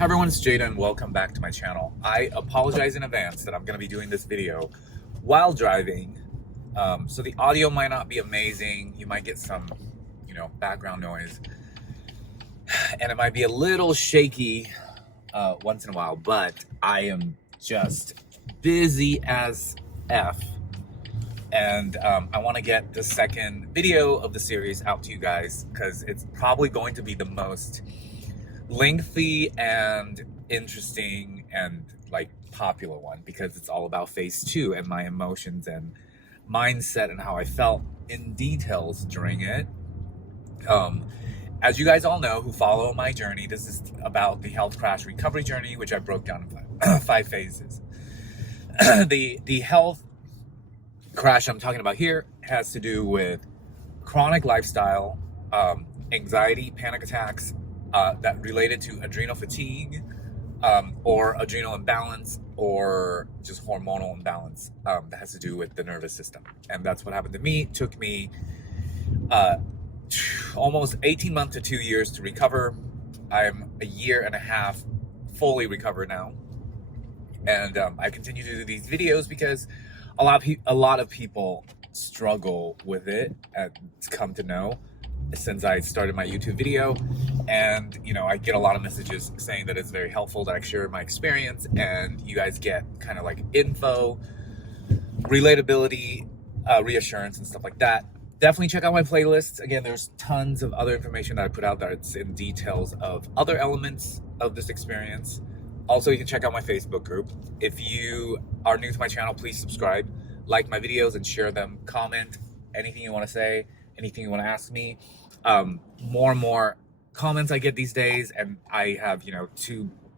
Hi everyone, it's Jaden. Welcome back to my channel. I apologize in advance that I'm going to be doing this video while driving, so the audio might not be amazing. You might get some, background noise, and it might be a little shaky once in a while, but I am just busy as F, and I want to get the second video of the series out to you guys because it's probably going to be the most lengthy and interesting and popular one, because it's all about phase 2 and my emotions and mindset and how I felt in details during it. As you guys all know who follow my journey, this is about the health crash recovery journey, which I broke down in 5 phases. The health crash I'm talking about here has to do with chronic lifestyle, anxiety, panic attacks, that related to adrenal fatigue, or adrenal imbalance, or just hormonal imbalance that has to do with the nervous system. And that's what happened to me. It took me almost 18 months to 2 years to recover. I'm a year and a half fully recovered now. And I continue to do these videos because a lot of people struggle with it, and it's come to know since I started my YouTube video. And I get a lot of messages saying that it's very helpful that I share my experience, and you guys get kind of info, relatability, reassurance and stuff like that. Definitely check out my playlists. Again, there's tons of other information that I put out there. It's in details of other elements of this experience. Also, you can check out my Facebook group. If you are new to my channel, please subscribe, like my videos, and share them. Comment anything you want to say, anything you want to ask me. More and more comments I get these days, and I have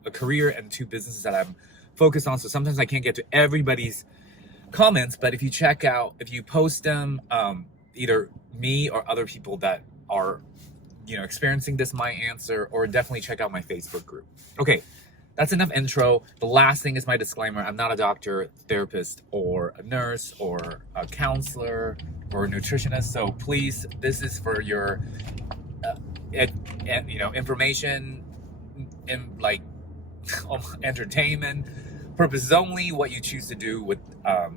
a career and 2 businesses that I'm focused on, so sometimes I can't get to everybody's comments. But if you post them, either me or other people that are experiencing this might answer, or definitely check out my Facebook group. Okay, that's enough intro. The last thing is my disclaimer. I'm not a doctor, therapist, or a nurse, or a counselor, or a nutritionist. So please, this is for your information and entertainment purposes only. What you choose to do with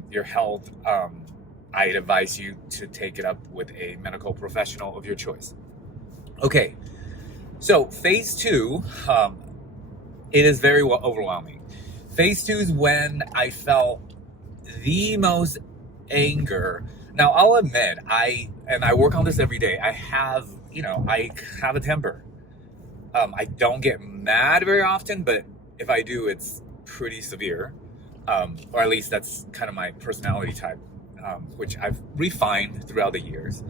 your health, I'd advise you to take it up with a medical professional of your choice. Okay, so phase 2, it is very overwhelming. Phase 2 is when I felt the most anger. Now, I'll admit, I work on this every day. I have a temper. I don't get mad very often, but if I do, it's pretty severe. Or at least that's kind of my personality type, which I've refined throughout the years.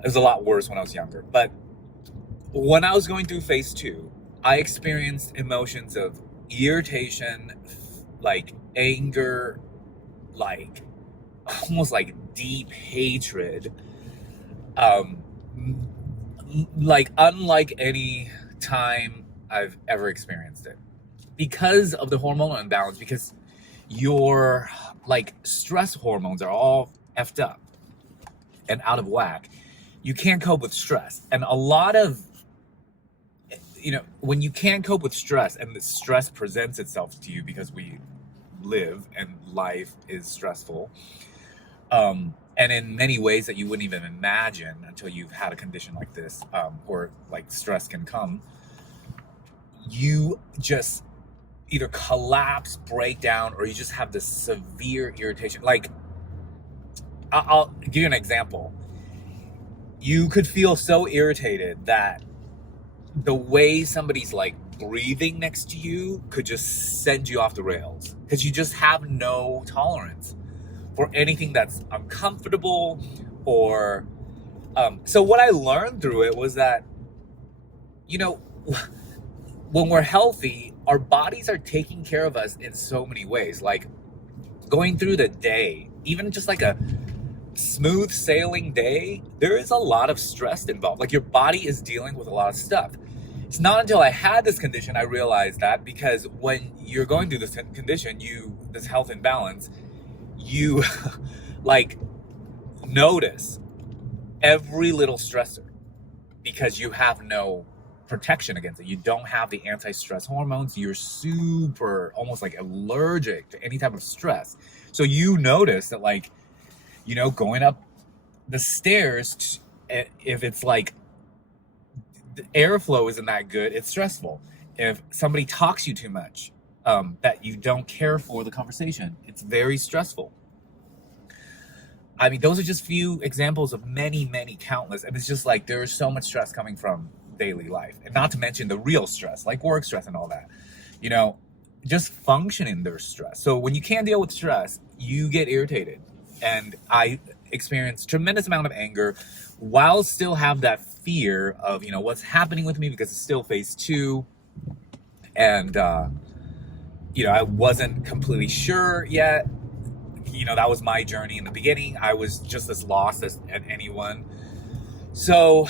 It was a lot worse when I was younger. But when I was going through phase 2, I experienced emotions of irritation, anger, almost deep hatred, unlike any time I've ever experienced it, because of the hormonal imbalance, because your stress hormones are all effed up and out of whack. You can't cope with stress, and a lot of when you can't cope with stress, and the stress presents itself to you because we live and life is stressful, and in many ways that you wouldn't even imagine until you've had a condition like this, where stress can come, you just either collapse, break down, or you just have this severe irritation. I'll give you an example. You could feel so irritated that the way somebody's breathing next to you could just send you off the rails, because you just have no tolerance for anything that's uncomfortable. Or so what I learned through it was that when we're healthy, our bodies are taking care of us in so many ways. Going through the day, even just a smooth sailing day, there is a lot of stress involved. Your body is dealing with a lot of stuff. It's not until I had this condition I realized that, because when you're going through this condition, this health imbalance, you notice every little stressor, because you have no protection against it. You don't have the anti-stress hormones. You're super, almost like allergic to any type of stress. So you notice that, like, you know, going up the stairs, if it's like the airflow isn't that good, it's stressful. If somebody talks you too much, that you don't care for the conversation, it's very stressful. I mean, those are just few examples of many, many countless. And it's just like, there is so much stress coming from daily life. And not to mention the real stress, like work stress and all that. You know, just functioning, there's stress. So when you can't deal with stress, you get irritated. And I experience tremendous amount of anger while still have that fear of, you know, what's happening with me, because it's still phase 2. And, you know, I wasn't completely sure yet. You know, that was my journey in the beginning. I was just as lost as anyone. So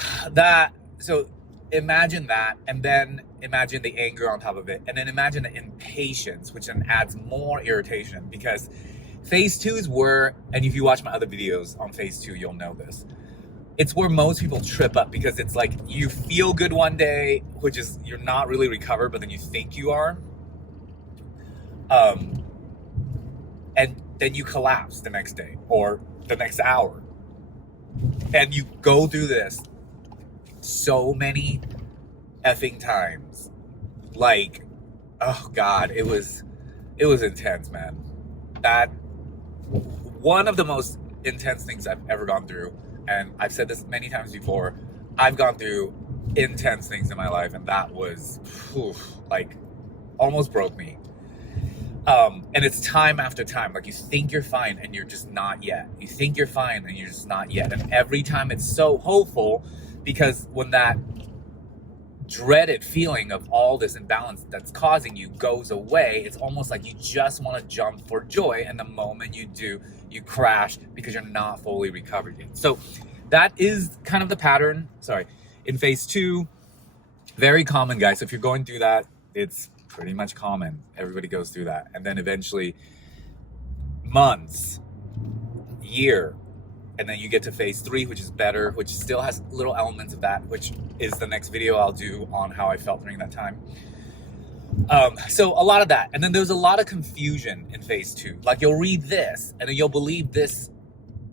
imagine that, and then imagine the anger on top of it, and then imagine the impatience, which then adds more irritation, because phase 2 is where, and if you watch my other videos on phase 2, you'll know this. It's where most people trip up, because it's like you feel good one day, which is you're not really recovered, but then you think you are. And then you collapse the next day or the next hour. And you go through this so many effing times. Like, oh God, it was intense, man. That one of the most intense things I've ever gone through. And I've said this many times before, I've gone through intense things in my life, and that was, like, almost broke me. And it's time after time. Like, you think you're fine, and you're just not yet. You think you're fine, and you're just not yet. And every time it's so hopeful, because when that dreaded feeling of all this imbalance that's causing you goes away, it's almost like you just want to jump for joy, and the moment you do, you crash because you're not fully recovered yet. So that is kind of the pattern, in phase 2. Very common, guys. So if you're going through that, it's pretty much common. Everybody goes through that. And then eventually months, year, and then you get to phase 3, which is better, which still has little elements of that, which is the next video I'll do on how I felt during that time. So a lot of that. And then there's a lot of confusion in phase 2. Like, you'll read this, and then you'll believe this,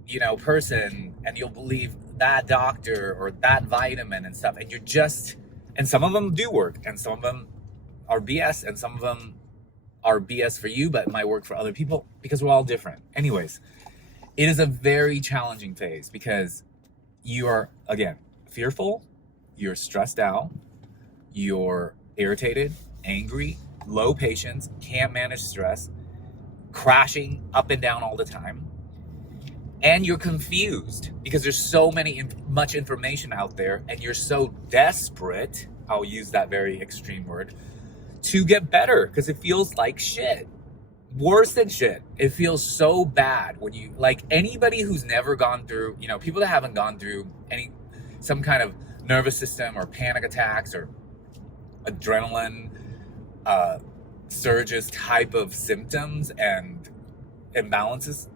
you know, person, and you'll believe that doctor or that vitamin and stuff. And you're just, and some of them do work, and some of them are BS, and some of them are BS for you, but might work for other people, because we're all different. Anyways, it is a very challenging phase, because you are, again, fearful, you're stressed out, you're irritated, angry, low patience, can't manage stress, crashing up and down all the time, and you're confused because there's so much information out there, and you're so desperate, I'll use that very extreme word, to get better, because it feels like shit. Worse than shit. It feels so bad when you, like, anybody who's never gone through, you know, people that haven't gone through some kind of nervous system or panic attacks or adrenaline surges type of symptoms and imbalances,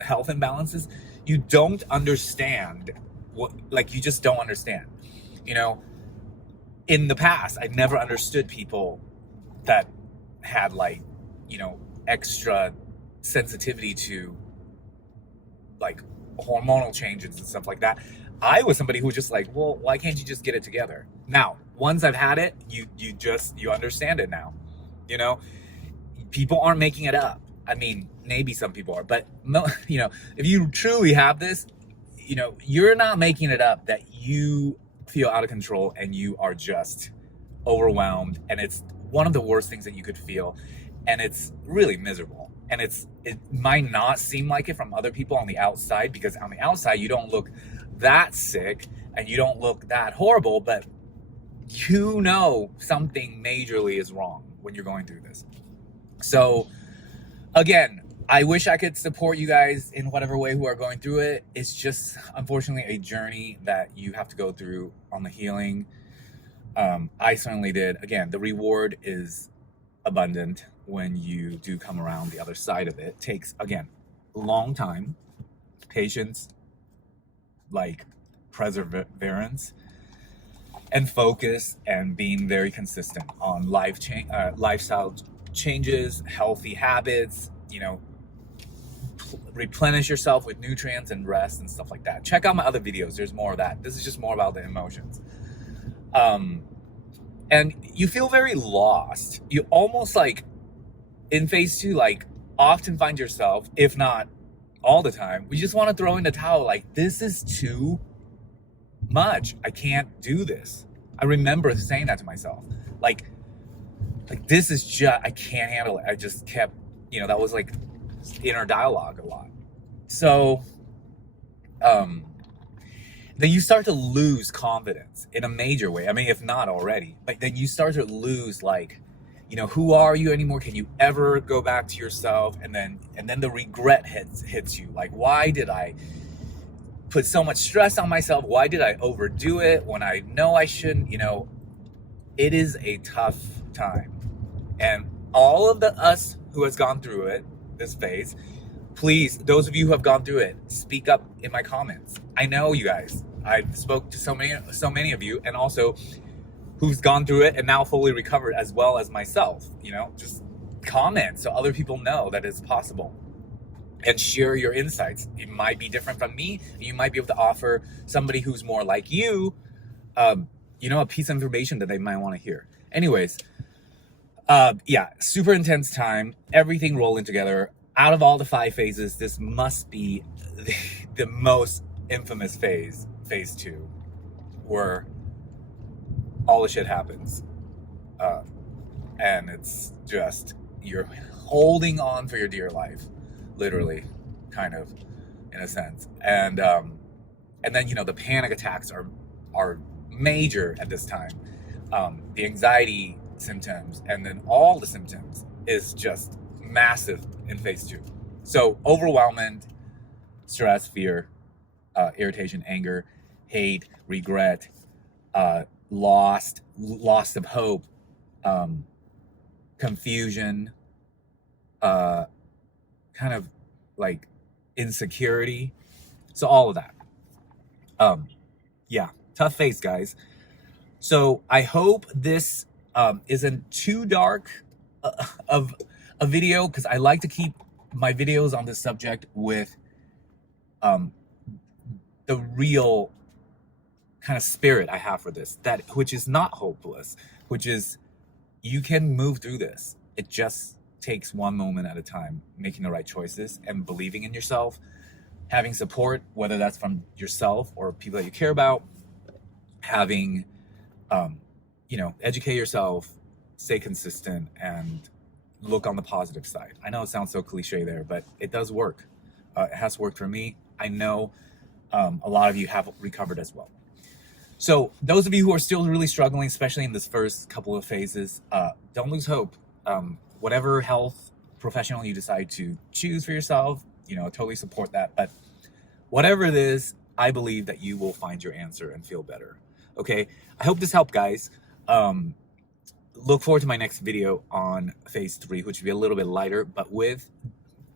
health imbalances, you don't understand what, like, you just don't understand. You know, in the past, I never understood people that had, like, you know, extra sensitivity to, like, hormonal changes and stuff like that. I was somebody who was just like, well, why can't you just get it together? Now, once I've had it, you understand it now. You know, people aren't making it up. I mean, maybe some people are, but no, you know, if you truly have this, you know, you're not making it up that you feel out of control and you are just overwhelmed, and it's one of the worst things that you could feel, and it's really miserable. And it might not seem like it from other people on the outside, because on the outside you don't look that sick and you don't look that horrible, but you know something majorly is wrong when you're going through this. So again, I wish I could support you guys in whatever way who are going through it. It's just, unfortunately, a journey that you have to go through on the healing. I certainly did. Again, the reward is abundant when you do come around the other side of it. Takes, again, a long time, patience, like perseverance. and focus and being very consistent on lifestyle changes, healthy habits, you know, replenish yourself with nutrients and rest and stuff like that. Check out my other videos. There's more of that. This is just more about the emotions. And you feel very lost. You almost like in phase 2, like often find yourself, if not all the time, we just want to throw in the towel. Like, this is too much. I can't do this. I remember saying that to myself. Like this is just, I can't handle it. I just kept, you know, that was like inner dialogue a lot. So, then you start to lose confidence in a major way. I mean, if not already, but then you start to lose, like, you know, who are you anymore? Can you ever go back to yourself? And then the regret hits you. Like, why did I put so much stress on myself? Why did I overdo it when I know I shouldn't? You know, it is a tough time. And all of us who has gone through it, this phase, please, those of you who have gone through it, speak up in my comments. I know you guys. I've spoke to so many of you, and also who's gone through it and now fully recovered, as well as myself. You know, just comment so other people know that it's possible, and share your insights. It might be different from me. You might be able to offer somebody who's more like you, you know, a piece of information that they might want to hear. Anyways, yeah, super intense time. Everything rolling together. Out of all the 5 phases, this must be the most infamous phase 2, where all the shit happens. And it's just, you're holding on for your dear life, literally, kind of, in a sense. And then, you know, the panic attacks are major at this time. The anxiety symptoms, and then all the symptoms is just massive in phase 2. So overwhelming, stress, fear, irritation, anger, hate, regret, loss of hope, confusion, kind of like insecurity. So all of that. Yeah, tough phase, guys. So I hope this isn't too dark of a video, because I like to keep my videos on this subject with the real kind of spirit I have for this, which is not hopeless, which is you can move through this. It just takes one moment at a time, making the right choices and believing in yourself, having support, whether that's from yourself or people that you care about, having, you know, educate yourself, stay consistent, and look on the positive side. I know it sounds so cliche there, but it does work. It has worked for me. I know a lot of you have recovered as well. So those of you who are still really struggling, especially in this first couple of phases, don't lose hope. Whatever health professional you decide to choose for yourself, you know, totally support that. But whatever it is, I believe that you will find your answer and feel better. Okay, I hope this helped, guys. Look forward to my next video on phase 3, which will be a little bit lighter, but with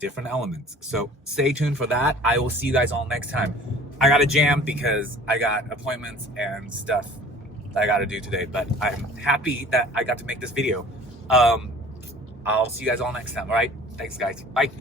different elements. So stay tuned for that. I will see you guys all next time. I got to jam because I got appointments and stuff that I got to do today, but I'm happy that I got to make this video. I'll see you guys all next time. All right. Thanks, guys. Bye.